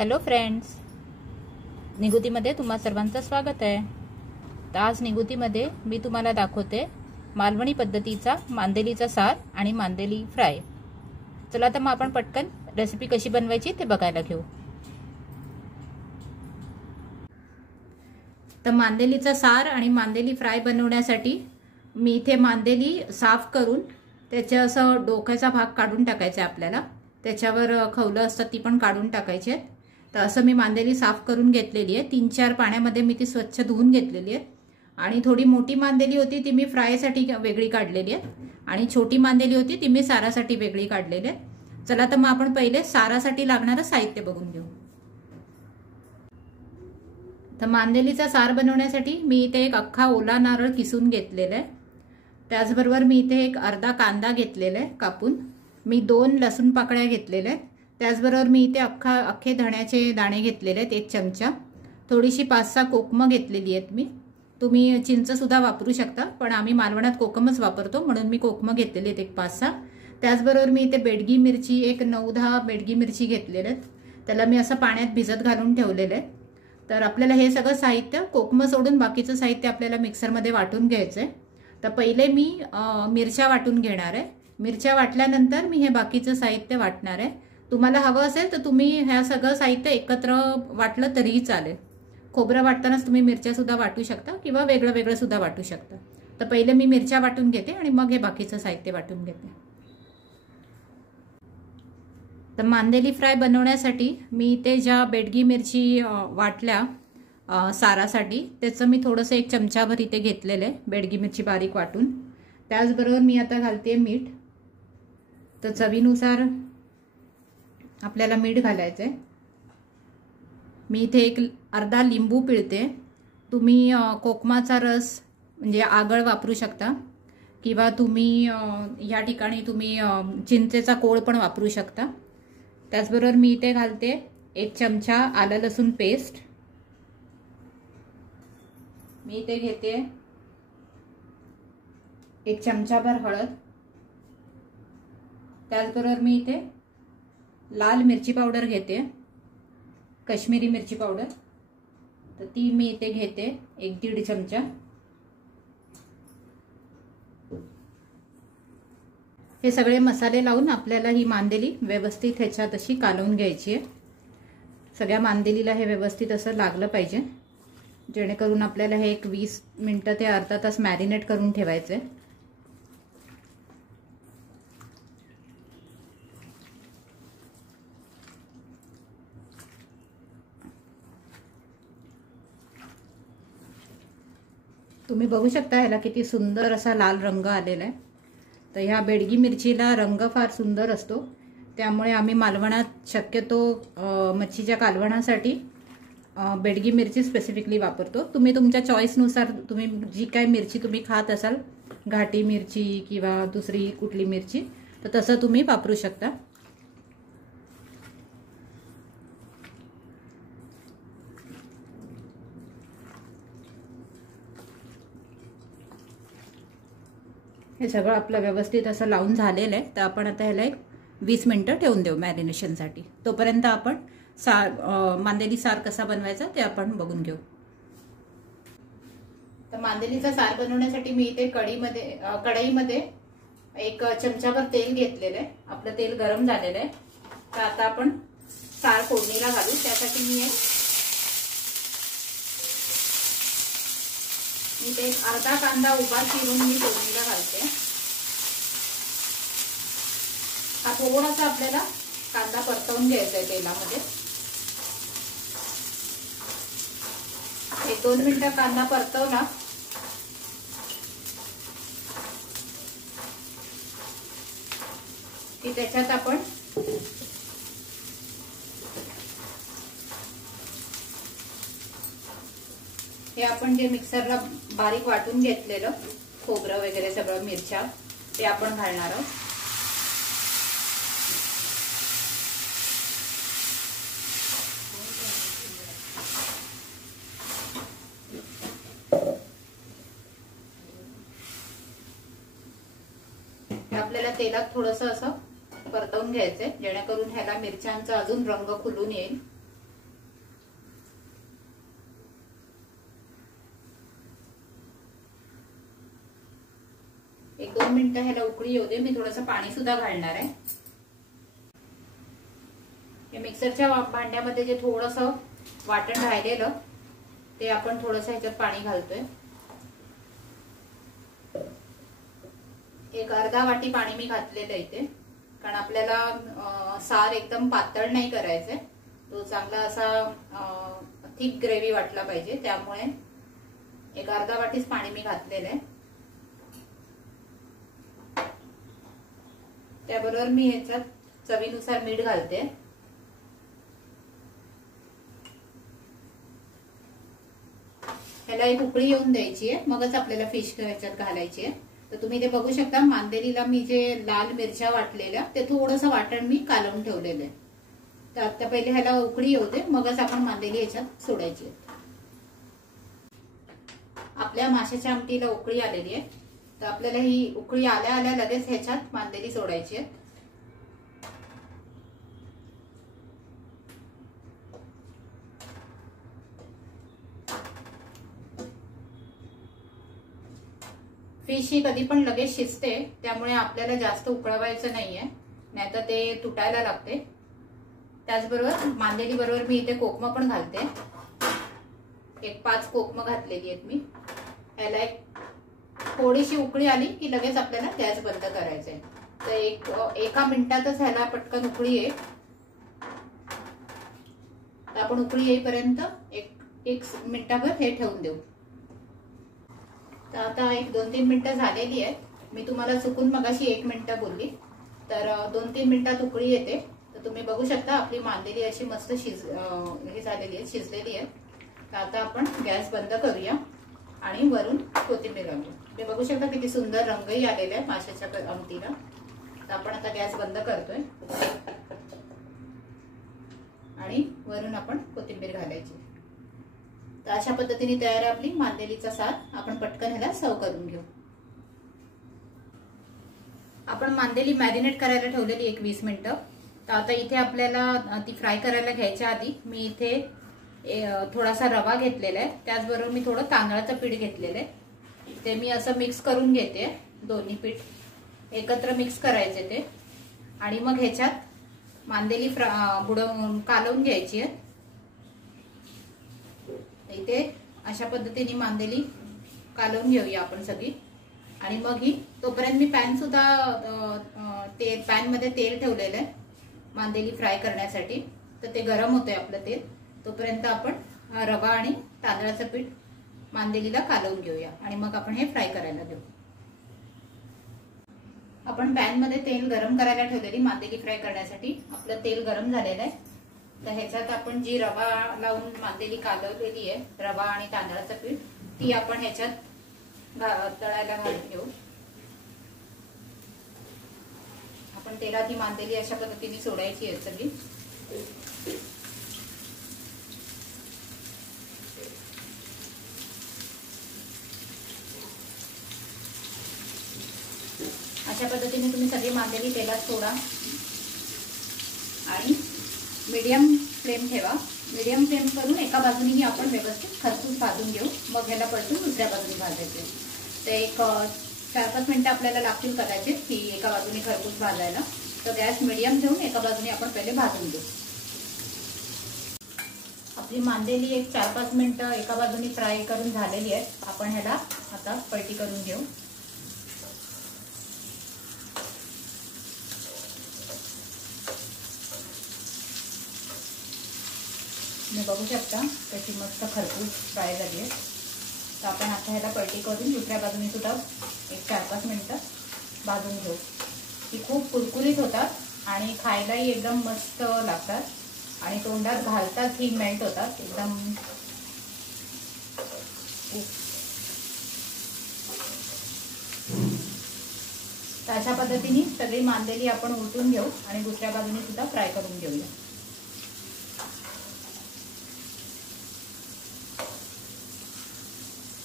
Hello friends, निगुतीमध्ये तुम्हा सर्वांचं स्वागत आहे। तर आज निगुतीमध्ये मी तुम्हाला दाखवते मालवणी पद्धतीचा मांदेलीचा सार आणि मांदेली फ्राय। चला तर मग आपण पटकन रेसिपी कशी बनवायची ते बघायला घेऊ। तर मांदेलीचा सार आणि मांदेली फ्राय बनवण्यासाठी मी इथे मांदेली साफ करून त्याच्या असं डोक्याचा भाग काढून टाकायचा आपल्याला, त्याच्यावर खवलं असतं ती पण काढून टाकायची आहे। तर असं मी मांदेली साफ करून घेतलेली आहे। 3-4 पाण्यामध्ये मी ती स्वच्छ धुवून घेतलेली आहे। आणि थोडी मोठी मांदेली होती ती मी फ्रायसाठी वेगळी काढलेली आहे आणि छोटी मांदेली होती ती मी सारासाठी वेगळी काढलेली आहे। चला तर मग आपण पहिले सारासाठी लागणारं साहित्य बघून घेऊ। तर मांदेलीचा सार बनवण्यासाठी मी इथे एक अख्खा ओला नारळ किसून घेतलेला आहे। त्याचबरोबर मी इथे एक अर्धा कांदा घेतलेला आहे कापून। मी 2 लसूण पाकळ्या घेतलेल्या आहेत। त्याचबरोबर मी इथे अख्खे धण्याचे दाणे घेतलेले आहेत 1 चमचा। थोडीशी 5-6 कोकम घेतलेली आहेत मी। तुम्ही चिंच सुद्धा वापरू शकता, पण आम्ही मालवणात कोकमच वापरतो म्हणून मी कोकम घेतलेले आहेत 1-5-6। त्याचबरोबर मी इथे बेडगी मिरची एक 9-10 बेडगी मिरची घेतलेल्या आहेत। त्याला मी असं पाण्यात भिजत घालून ठेवलेलं आहे। तर आपल्याला हे सगळं साहित्य कोकम सोडून बाकीचं साहित्य आपल्याला मिक्सरमध्ये वाटून घ्यायचं आहे। तर पहिले मी मिरच्या वाटून घेणार आहे। मिरच्या वाटल्यानंतर मी हे बाकीचं साहित्य वाटणार आहे। तुम्हाला हवं असेल तर तुम्ही हे सगळं साहित्य एकत्र वाटलं तरीही चालेल। खोबरं वाटतानाच तुम्ही मिरच्या सुद्धा वाटू शकता किंवा वेगळं वेगळं सुद्धा वाटू शकता। तर पहिले मी मिरच्या वाटून घेते आणि मग हे बाकीचं साहित्य वाटून घेते। तर मांदेली फ्राय बनवण्यासाठी मी इथे ज्या बेडगी मिरची वाटल्या सारासाठी त्याचं मी थोडंसं 1 चमचाभर इथे घेतलेलं आहे बेडगी मिरची बारीक वाटून। त्याचबरोबर मी आता घालते मीठ। तर चवीनुसार आपल्याला मीठ घालायचं आहे। मी इथे एक अर्धा लिंबू पिळते। तुम्ही कोकमाचा रस म्हणजे आगळ वापरू शकता किंवा तुम्ही या ठिकाणी तुम्ही चिंचेचा कोळ पण वापरू शकता। त्याचबरोबर मी इथे घालते 1 चमचा आलं लसूण पेस्ट। मी इथे घेते 1 चमचाभर हळद। त्याचबरोबर मी इथे लाल मिरची पावडर घेते, काश्मीरी मिरची पावडर। तर ती मी इथे घेते 1-1.5 चमचा। हे सगळे मसाले लावून आपल्याला ही मांदेली व्यवस्थित ह्याच्यात अशी कालवून घ्यायची आहे। सगळ्या मांदेलीला हे व्यवस्थित असं लागलं पाहिजे, जेणेकरून आपल्याला हे एक 20 मिनिटं ते अर्धा तास मॅरिनेट करून ठेवायचं आहे। तुम्ही बघू शकता ह्याला किती सुंदर असा लाल रंग आलेला आहे। तर ह्या बेडगी मिरचीला रंग फार सुंदर असतो, त्यामुळे आम्ही मालवणात शक्यतो मच्छीच्या कालवणासाठी बेडगी मिरची स्पेसिफिकली वापरतो। तुम्ही तुमच्या चॉईसनुसार तुम्ही जी काय मिरची तुम्ही खात असाल, घाटी मिरची किंवा दुसरी कुठली मिरची, तर तसं तुम्ही वापरू शकता। हे सगळं आपलं व्यवस्थित असं लावून झालेलं आहे। तर आपण आता ह्याला एक 20 मिनिटं ठेवून देऊ मॅरिनेशनसाठी। तोपर्यंत आपण मांदेली सार कसा बनवायचा ते आपण बघून घेऊ। तर मांदेलीचा सार बनवण्यासाठी मी इथे कढईमध्ये 1 चमचाभर तेल घेतलेलं आहे। आपलं तेल गरम झालेलं आहे। तर आता आपण सार फोडणीला घालू। त्यासाठी मी इथे एक अर्धा कांदा उभा चिरून मी फोडणीला घालते। हा थोडासा आपल्याला कांदा परतवून घ्यायचा आहे तेलामध्ये। 1-2 मिनिटं कांदा परतवला की त्याच्यात आपण हे आपण जे मिक्सरला बारीक वाटून घेतलेलं खोबरं वगैरे सगळं मिरच्या ते आपण घालणार आहोत। आपल्याला तेलात थोडंसं असं परतवून घ्यायचंय, जेणेकरून ह्याला मिरच्यांचा अजून रंग खुलून येईल। 2 मिनिटं ह्याला उकळी येऊ दे. मी थोडंसं पाणी सुद्धा घालणार आहे. या मिक्सरच्या भांड्यामध्ये जे थोडंसं वाटण राहिलेलं ते आपण थोडंसं ह्याच्यात पाणी घालतोय. एक अर्धा वाटी पाणी मी घातलेलं इथे, कारण आपल्याला सार एकदम पातळ नाही करायचंय. तो चांगला असा थिक ग्रेव्ही वाटला पाहिजे, त्यामुळे एक अर्धा वाटीच पाणी मी घातलेलं आहे. त्याबरोबर मी ह्याच्यात चवीनुसार मीठ घालते. ह्याला एक उकळी येऊन द्यायची आहे, मगच आपल्याला फिश ह्याच्यात घालायची आहे. तर तुम्ही ते बघू शकता, मांदेलीला मी जे लाल मिरच्या वाटलेल्या ते थोडंसं वाटण मी कालवून ठेवलेलं आहे. तर आता पहिले ह्याला उकळी येऊ दे, मगच आपण मांदेली ह्याच्यात सोडायची आहे. आपल्या माशाच्या आमटीला उकळी आलेली आहे, तर आपल्याला ही उकळी आल्या आल्या लगेच ह्याच्यात मांदेली सोडायची आहे. फिश ही कधी पण लगेच शिजते, त्यामुळे आपल्याला जास्त उकळवायचं नाहीये, नाहीतर ते तुटायला लागते. त्याचबरोबर मांदेली बरोबर मी इथे कोकम पण घालते. एक 5 कोकम घातलेली आहेत मी. ह्याला एक थोडीशी उकळी आली की लगेच आपल्याला गॅस बंद करायचा आहे. तर एका मिनिटातच ह्याला पटकन उकळी येईल. तर आपण उकळी येईपर्यंत एक मिनिटाभर हे ठेवून देऊ. तर आता एक 2-3 मिनिटं झालेली आहेत. मी तुम्हाला चुकून मगाशी 1 मिनिट बोलली, तर 2-3 मिनिटात उकळी येते. तर तुम्ही बघू शकता आपली मांदेली अशी मस्त हे झालेली आहे, शिजलेली आहे. तर आता आपण गॅस बंद करूया आणि वरून कोथिंबीर घालू. ते बघू शकता किती सुंदर रंगही आलेला आहे माशाच्या आमटीला. तर आपण आता गॅस बंद करतोय आणि वरून आपण कोथिंबीर घालायची. तर अशा पद्धतीने तयार आहे आपली मांदेलीचा सार. आपण पटकन ह्याला सर्व करून घेऊ. आपण मांदेली मॅरिनेट करायला ठेवलेली 20 मिनिटं. तर आता इथे आपल्याला ती फ्राय करायला घ्यायच्या आधी मी इथे थोडासा रवा घेतलेला आहे. त्याचबरोबर मी थोडं तांदळाचं पीठ घेतलेलं आहे. ते मी असं मिक्स करून घेते. दोन्ही पीठ एकत्र मिक्स करायचे ते, आणि मग ह्याच्यात मांदेली बुडवून कालवून घ्यायची आहे. इथे अशा पद्धतीने मांदेली कालवून घेऊया आपण सगळी. आणि मग ही तोपर्यंत मी पॅन सुद्धा पॅन मध्ये तेल ठेवलेलं आहे मांदेली फ्राय करण्यासाठी. तर ते गरम होतंय आपलं तेल. तोपर्यंत आपण रवा आणि तांदळाचं पीठ मांदेलीला कालवून घेऊया आणि मग आपण हे फ्राय करायला घेऊ. आपण पॅन मध्ये तेल गरम करायला ठेवलेली मांदेली फ्राय करण्यासाठी. आपलं तेल गरम झालेलं आहे. तर ह्याच्यात आपण जी रवा लावून मांदेली कालवलेली आहे, रवा आणि तांदळाचं पीठ, ती आपण ह्याच्यात तळायला घालून घेऊ. आपण तेलात ही मांदेली अशा पद्धतीने सोडायची आहे सगळी. अशा पद्धतीने तुम्ही सगळी मांदेली तेलात सोडा आणि मीडियम फ्लेम ठेवा. मीडियम फ्लेम करून एका बाजूने आपण व्यवस्थित खरपूस भाजून घेऊ. मग ह्याला पलटून दुसऱ्या बाजूने भाजायचे. तर एक 4-5 मिनिटं आपल्याला लागतील कदाचित की एका बाजूने खरपूस भाजायला. तर गॅस मीडियम ठेवून एका बाजूने आपण पहिले भाजून घेऊ. आपली मांदेली एक 4-5 मिनिटं एका बाजूने फ्राय करून झालेली आहे. आपण ह्याला आता पलटी करून घेऊ. तुम्ही बघू शकता कशी मस्त खरपूस फ्राय झाली आहे. तर आपण आता ह्याला पलटी करून दुसऱ्या बाजूने सुद्धा एक 4-5 मिनिटं भाजून घेऊ. ती खूप कुरकुरीत होतात आणि खायलाही एकदम मस्त लागतात आणि तोंडात घालतात ही मेल्ट होतात एकदम. तर अशा पद्धतीने सगळी मांदेली आपण उलटून घेऊ आणि दुसऱ्या बाजूने सुद्धा फ्राय करून घेऊया.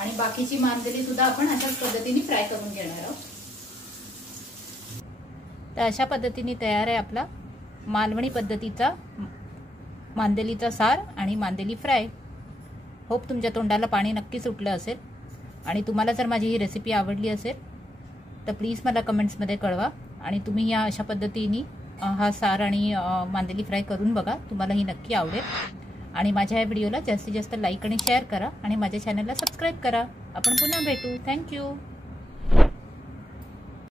आणि बाकीची मांदेली सुद्धा आपण अशाच पद्धतीने फ्राय करून घेणार आहोत. तर अशा पद्धतीने तयार आहे आपला मालवणी पद्धतीचा मांदेलीचा सार आणि मांदेली फ्राय. होप तुमच्या तोंडाला पाणी नक्की सुटलं असेल. आणि तुम्हाला जर माझी ही रेसिपी आवडली असेल तर प्लीज मला कमेंट्समध्ये कळवा आणि तुम्ही या अशा पद्धतीने हा सार आणि मांदेली फ्राय करून बघा, तुम्हालाही नक्की आवडेल. आणि माझ्या या व्हिडिओला जास्तीत जास्त लाईक आणि शेअर करा आणि माझ्या चॅनलला सबस्क्राईब करा. आपण पुन्हा भेटू. थँक्यू.